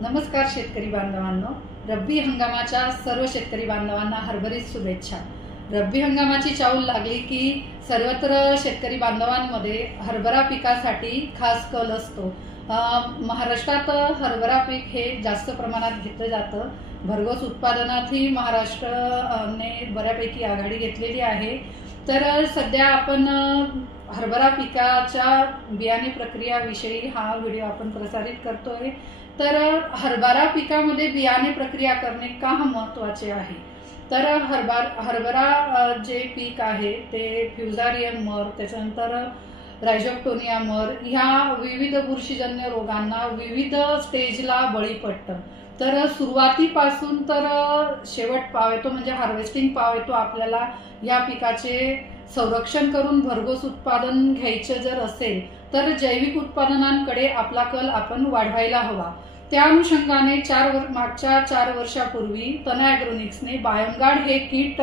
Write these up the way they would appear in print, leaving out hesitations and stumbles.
नमस्कार शेतकरी बांधवांनो, रब्बी हंगामाच्या सर्व शेतकरी बांधवांना हरभरीत शुभेच्छा। रब्बी हंगामाची चाहूल लागली की सर्वत्र शेतकरी बांधवांमध्ये हरभरा पिकासाठी खास कल असतो। महाराष्ट्रात हरभरा पीक हे जास्त प्रमाणात घेतलं जातं। भरघोस उत्पादनातही महाराष्ट्राने बऱ्यापैकी आघाडी घेतलेली आहे। तर सध्या आपण हरभरा पिकाच्या बियाणे प्रक्रियाविषयी हा व्हिडिओ आपण प्रसारित करतोय। तर हरभरा पिकामध्ये बियाणे प्रक्रिया करणे का महत्त्वाचे आहे? तर हरभरा जे पीक आहे ते फ्युजारियम मर, त्याच्यानंतर रायझोक्टोनिया मर ह्या विविध बुरशीजन्य रोगांना विविध स्टेजला बळी पडतं। तर सुरुवातीपासून तर शेवट पाव येतो म्हणजे हार्वेस्टिंग पाव येतो आपल्याला या पिकाचे संरक्षण करून भरघोस उत्पादन घ्यायचे जर असेल तर जैविक उत्पादनांकडे आपला कल आपण वाढवायला हवा। त्या अनुषंगाने मागच्या 4 वर्षापूर्वी तना ॲग्रोनिक्सने बायोगार्ड हे किट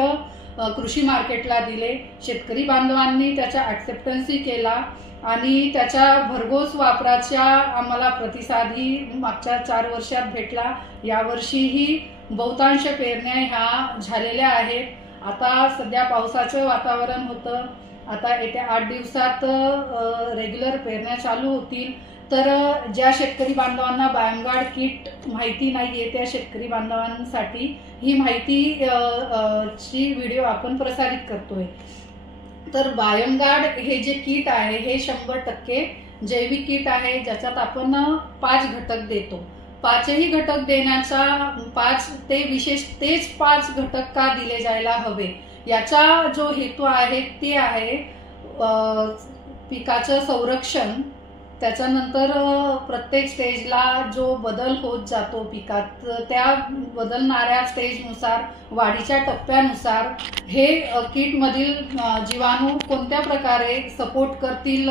कृषी मार्केटला दिले। शेतकरी बांधवांनी त्याचा ॲक्सेप्टन्सही केला आणि त्याच्या भरघोस वापराच्या आम्हाला प्रतिसादही मागच्या 4 वर्षात भेटला। यावर्षीही बहुतांश पेरण्या ह्या झालेल्या आहेत। आता सध्या पावसाचं वातावरण होतं। आता येत्या 8 दिवसात रेग्युलर पेरण्या चालू होतील। तर ज्या शेतकरी बांधवांना बायोगार्ड किट माहिती नाहीये त्या शेतकरी बांधवांसाठी ही माहिती ची व्हिडिओ आपण प्रसारित करतोय। तर बायोगार्ड हे जे किट आहे हे 100% जैविक किट आहे, ज्याच्यात आपण 5 घटक देतो। 5ही घटक देण्याचा 5 ते विशेष तेच 5 घटक का दिले जायला हवे याचा जो हेतू आहे ते आहे पिकाचं संरक्षण। त्याच्यानंतर प्रत्येक स्टेजला जो बदल होत जातो पिकात त्या बदलणाऱ्या स्टेजनुसार वाढीच्या टप्प्यानुसार हे किटमधील जीवाणू कोणत्या प्रकारे सपोर्ट करतील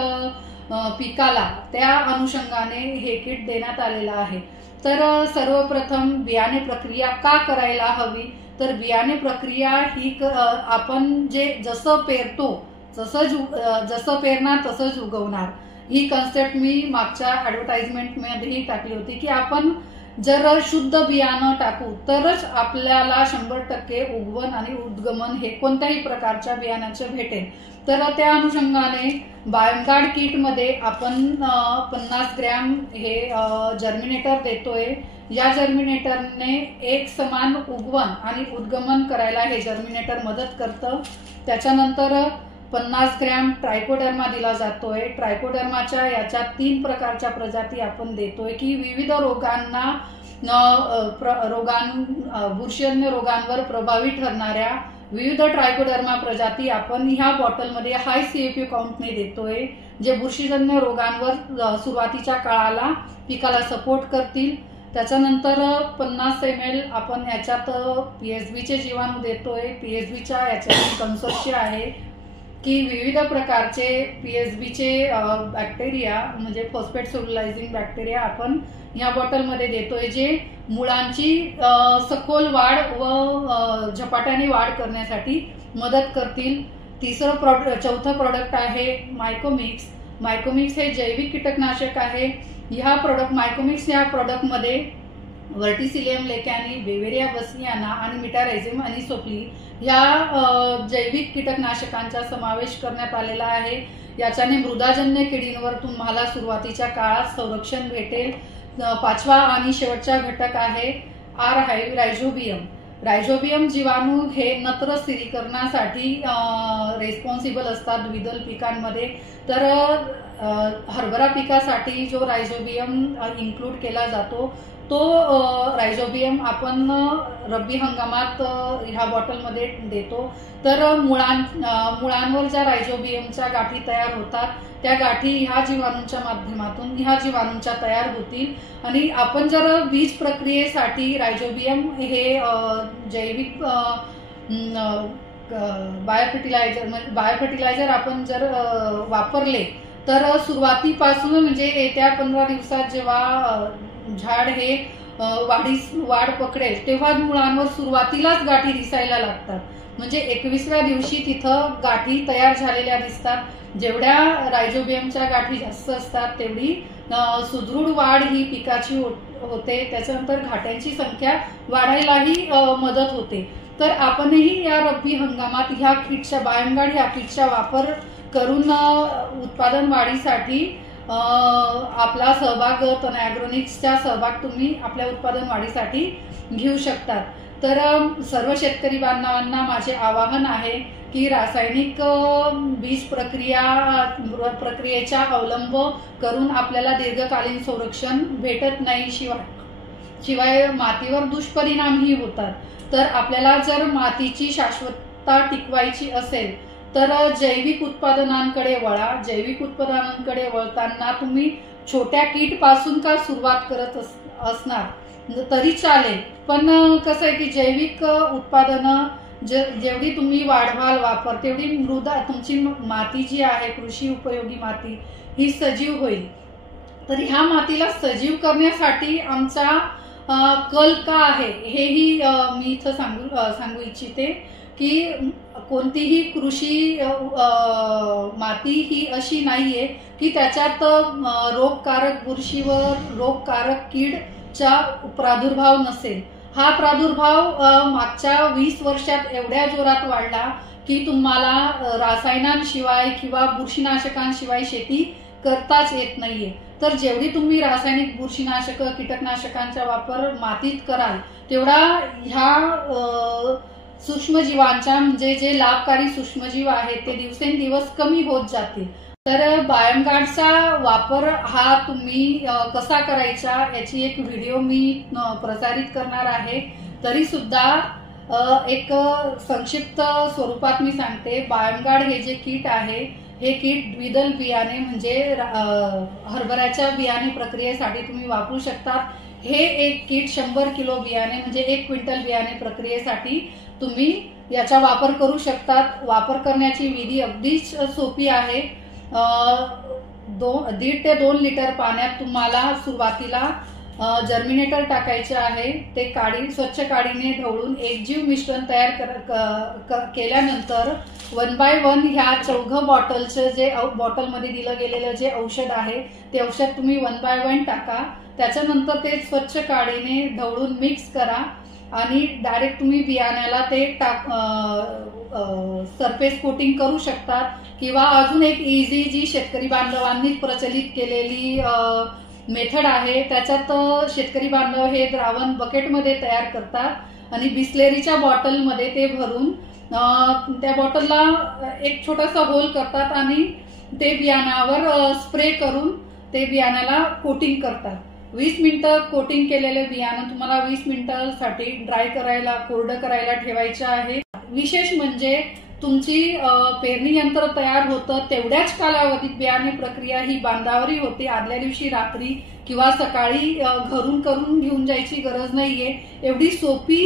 पिकाला त्या अनुषंगाने हे किट देण्यात आलेलं आहे। तर सर्वप्रथम बियाणे प्रक्रिया का करायला हवी? तर बियाणे प्रक्रिया ही आपण जसं पेरतो जसं पेरणार तसंच उगवणार ही कन्सेप्ट मी मागच्या ॲडव्हर्टाइजमेंट मध्येही टाकली होती की आपण जर शुद्ध बियाणं टाकू तरच आपल्याला 100% उगवण आणि उद्गमन हे कोणत्याही प्रकारच्या बियाण्याचे भेटेल। तर त्या अनुषंगाने बायोगार्ड किटमध्ये आपण 50 ग्रॅम हे जर्मिनेटर देतोय। या जर्मिनेटरने एक समान उगवण आणि उद्गमन करायला हे जर्मिनेटर मदत करतं। त्याच्यानंतर 50 ग्रॅम ट्रायकोडर्मा दिला जातोय। ट्रायकोडर्माच्या याच्या 3 प्रकारच्या प्रजाती आपण देतोय की विविध बुरशीजन्य रोगांवर प्रभावी ठरणाऱ्या विविध ट्रायकोडर्मा प्रजाती आपण ह्या बॉटलमध्ये हाय CFU काउंटने देतोय, जे बुरशीजन्य रोगांवर सुरुवातीच्या काळाला पिकाला सपोर्ट करतील। त्याच्यानंतर 50 ml आपण याच्यात PSBचे जीवाणू देतोय। PSBच्या याच्यात कन्सोर्शिया आहे की विविध प्रकारचे PSBचे बॅक्टेरिया म्हणजे फॉस्फेट सोल्युलायझिंग बॅक्टेरिया आपण या बॉटलमध्ये देतोय, जे मुळांची सखोल वाढ व झपाट्याने वाढ करण्यासाठी मदत करतील। चौथं प्रोडक्ट आहे मायकोमिक्स। मायकोमिक्स हे जैविक कीटकनाशक आहे। मायकोमिक्स या प्रोडक्टमध्ये व्हर्टिसिलियम लेकॅनी, बेवेरिया बसियाना आणि मिटारायझियम अनिसोप्ली या जैविक कीटकनाशकांचा समावेश करण्यात आलेला आहे। याच्याने मृदाजन्य किडींवर तुम्हाला सुरुवातीच्या काळात संरक्षण भेटेल। 5वा आणि शेवटचा घटक आहे रायझोबियम। रायझोबियम जीवाणू हे नत्र स्थिरीकरणासाठी रेस्पॉन्सिबल असतात द्विदल पिकांमध्ये। तर हरभरा पिकासाठी जो रायझोबियम इन्क्लूड केला जातो तो रायझोबियम आपण रब्बी हंगामात ह्या बॉटलमध्ये देतो। तर मुळांवर ज्या रायझोबियमच्या गाठी तयार होतात त्या गाठी ह्या जीवाणूंच्या माध्यमातून ह्या जीवाणूंच्या तयार होतील आणि आपण जर बीज प्रक्रियेसाठी रायझोबियम हे जैविक बायोफर्टिलायझर आपण जर वापरले तर सुरुवातीपासून म्हणजे येत्या 15 दिवसात जेव्हा झाड हे वाढ पकडेल तेव्हा मुळांवर सुरुवातीलाच गाठी दिसायला लागतात। म्हणजे 21व्या दिवशी तिथं गाठी तयार झालेल्या दिसतात। जेवढ्या रायझोबियमच्या गाठी जास्त असतात तेवढी सुदृढ वाढ ही पिकाची होते। त्याच्यानंतर घाट्यांची संख्या वाढायलाही मदत होते। तर आपणही या रब्बी हंगामात ह्या किटच्या बायमगाड ह्या किटचा वापर करून उत्पादन वाढीसाठी आपला सहभाग तनॅग्रोनिक्सचा सहभाग तुम्ही आपल्या उत्पादन वाढीसाठी घेऊ शकतात। तर सर्व शेतकरी बांधवांना माझे आवाहन आहे की रासायनिक बीज प्रक्रियेचा अवलंब करून आपल्याला दीर्घकालीन संरक्षण भेटत नाही, शिवाय मातीवर दुष्परिणामही होतात। तर आपल्याला जर मातीची शाश्वतता टिकवायची असेल तर जैविक उत्पादनांकडे वळा। जैविक उत्पादनांकडे वळताना तुम्ही छोट्या किट पासून का सुरुवात करत असणार तरी चालेल, पण कसं आहे की जैविक उत्पादनं जेवढी तुम्ही वाढवाल वापर तेवढी मृदा तुमची माती जी आहे कृषी उपयोगी माती ही सजीव होईल। तर ह्या मातीला सजीव करण्यासाठी आमचा कल का आहे हेही मी इथं सांगू इच्छिते की कोणतीही कृषी माती ही अशी नाहीये की त्याच्यात रोगकारक बुरशीवर रोगकारक कीडचा प्रादुर्भाव नसेल। हा प्रादुर्भाव मागच्या 20 वर्षात एवढ्या जोरात वाढला की तुम्हाला रासायनांशिवाय किंवा बुरशीनाशकांशिवाय शेती करताच येत नाहीये। तर जेवढी तुम्ही रासायनिक बुरशीनाशक कीटकनाशकांचा वापर मातीत कराल तेवढा ह्या सूक्ष्मजीवांच्या म्हणजे जे लाभकारी सूक्ष्मजीव आहेत ते दिवसेंदिवस कमी होत जातील। तर बायमगार्डचा वापर हा तुम्ही कसा करायचा याची एक व्हिडिओ मी प्रसारित करणार आहे। तरी सुद्धा एक संक्षिप्त स्वरूपात मी सांगते, बायमगार्ड हे जे किट आहे हे किट द्विदल बियाणे म्हणजे हरभऱ्याच्या बियाणे प्रक्रियेसाठी तुम्ही वापरू शकता। हे एक किट 100 किलो बियाणे म्हणजे 1 क्विंटल बियाणे प्रक्रियेसाठी तुम्ही याचा वापर करू शकतात। वापर करण्याची विधी अगदीच सोपी आहे। 1.5 ते 2 लिटर पाण्यात तुम्हाला सुरुवातीला जर्मिनेटर टाकायचे आहे। ते स्वच्छ काडीने ढवळून एकजीव मिश्रण तयार केल्यानंतर 1 बाय 1 ह्या 4 बॉटलचे जे बॉटलमध्ये दिलं गेलेलं जे औषध आहे ते औषध तुम्ही 1 बाय 1 टाका। त्याच्यानंतर ते स्वच्छ काडीने ढवळून मिक्स करा आणि डायरेक्ट तुम्ही बियाण्याला ते सरफेस कोटिंग करू शकतात किंवा अजून एक इझी जी शेतकरी बांधवांनी प्रचलित केलेली मेथड आहे त्याच्यात शेतकरी बांधव हे द्रावण बकेटमध्ये तयार करतात आणि बिस्लेरीच्या बॉटलमध्ये ते भरून त्या बॉटलला एक छोटासा होल करतात आणि ते बियाणावर स्प्रे करून ते बियाण्याला कोटिंग करतात। 20 मिनिटं कोटिंग केलेले बियाणं तुम्हाला 20 मिनिटांसाठी ड्राय करायला कोरडं करायला ठेवायचं आहे। विशेष म्हणजे तुमची पेरणी यंत्र तयार होतं तेवढ्याच कालावधीत बियाणे प्रक्रिया ही बांधावरी होते। आदल्या दिवशी रात्री किंवा सकाळी घरून करून घेऊन जायची गरज नाहीये। एवढी सोपी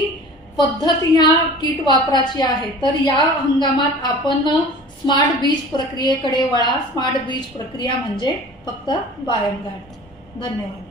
पद्धत ह्या किट वापराची आहे। तर या हंगामात आपण स्मार्ट बीज प्रक्रियेकडे वळा। स्मार्ट बीज प्रक्रिया म्हणजे फक्त बायमगार्ड। धन्यवाद।